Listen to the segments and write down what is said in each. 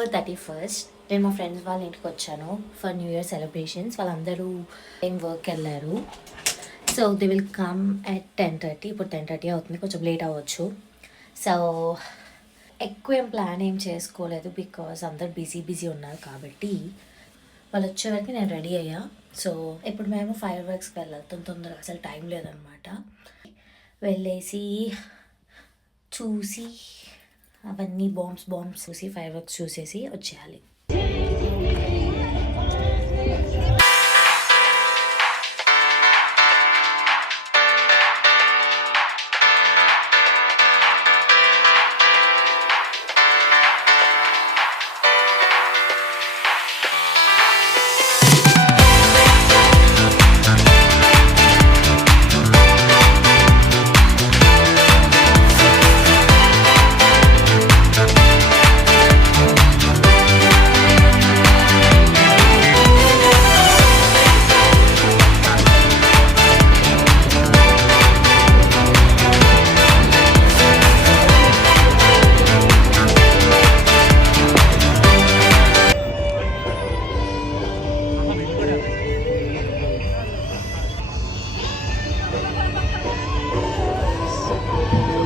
November 31st నేను మా friends వాళ్ళ ఇంటికి వచ్చాను ఫర్ న్యూ ఇయర్ సెలబ్రేషన్స్. వాళ్ళందరూ ఏం వర్క్ వెళ్ళారు. So they will come at 10:30. ఇప్పుడు 10:30 అవుతుంది, కొంచెం లేట్ అవ్వచ్చు. సో ఎక్కువ ఏం ప్లాన్ ఏం చేసుకోలేదు బికాజ్ అందరు బిజీ ఉన్నారు కాబట్టి. వాళ్ళు వచ్చేవరకు నేను రెడీ అయ్యా. సో ఇప్పుడు మేము ఫైర్ వర్క్స్కి వెళ్ళాలి తొందరగా, అసలు టైం లేదనమాట. వెళ్ళేసి చూసి అవన్నీ బాంబ్స్ చూసి ఫైర్ వర్క్స్ చూసేసి వచ్చేయాలి.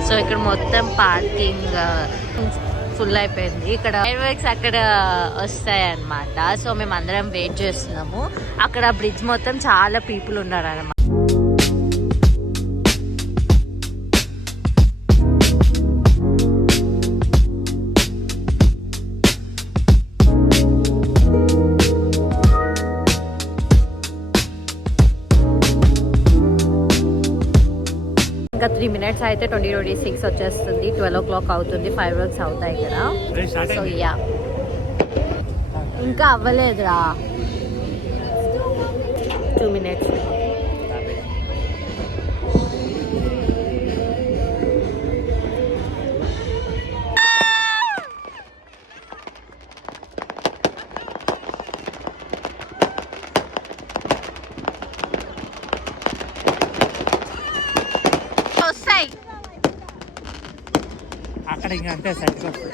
సో ఇక్కడ మొత్తం పార్కింగ్ ఫుల్ అయిపోయింది. ఇక్కడ ఫైర్ వర్క్స్ అక్కడ వస్తాయి అన్నమాట. సో మేము అందరం వెయిట్ చేస్తున్నాము. అక్కడ బ్రిడ్జ్ మొత్తం చాలా పీపుల్ ఉన్నారు అన్నమాట. ఇంకా 3 minutes అయితే 2026 వచ్చేస్తుంది. 12 o'clock అవుతుంది. ఫైర్ వర్క్స్ అవుతాయి కదా. సో యా ఇంకా అవ్వలేదురా, 2 minutes. అక్కడ ఇంకా అంతే సెట్ వస్తుంది.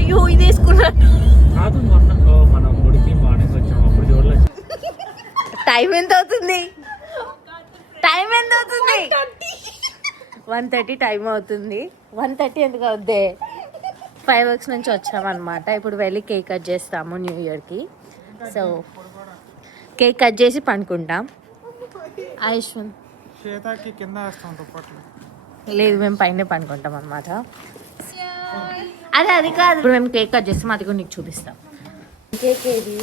అయ్యో ఇది వేసుకున్నాను. మనం గుడికి మార్నింగ్ వచ్చాము, అప్పుడు చూడలేదు. టైం ఎంత అవుతుంది? 1:30 టైం అవుతుంది. 1:30 ఎందుకు అవుద్ది? ఫైర్ వర్క్స్ నుంచి వచ్చామన్నమాట. ఇప్పుడు వెళ్ళి కేక్ కట్ చేస్తాము న్యూ ఇయర్కి. సో కేక్ కట్ చేసి పండుకుంటాం. ఆయుష్మన్ కింద లేదు, మేము పైన పండుకుంటాం అనమాట. అది కాదు, ఇప్పుడు మేము కేక్ కట్ చేస్తాం, అది కూడా నీకు చూపిస్తాం. కేక్ ఏది?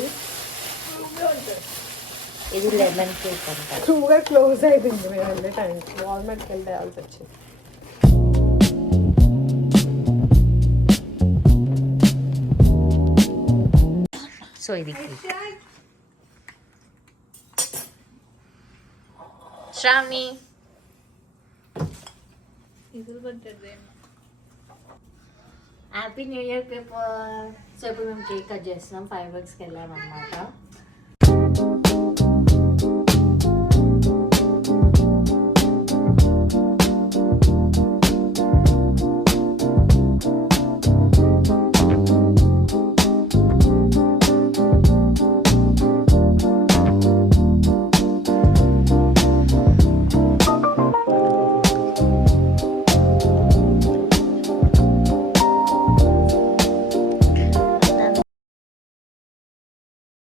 ఇది లెమన్ కేక్ అంట. చూగా క్లోజ్ అయిపోయింది. మేము వెళ్ళే టైంకి వాల్మార్ట్కి వెళ్తే వెళ్ళాల్సి వచ్చింది. సో ఇది cake. Shravani happy new year paper. So ఇప్పుడు మేము కేక్ కట్ చేస్తున్నాం. ఫైర్ వర్క్స్కి వెళ్ళామన్నమాట.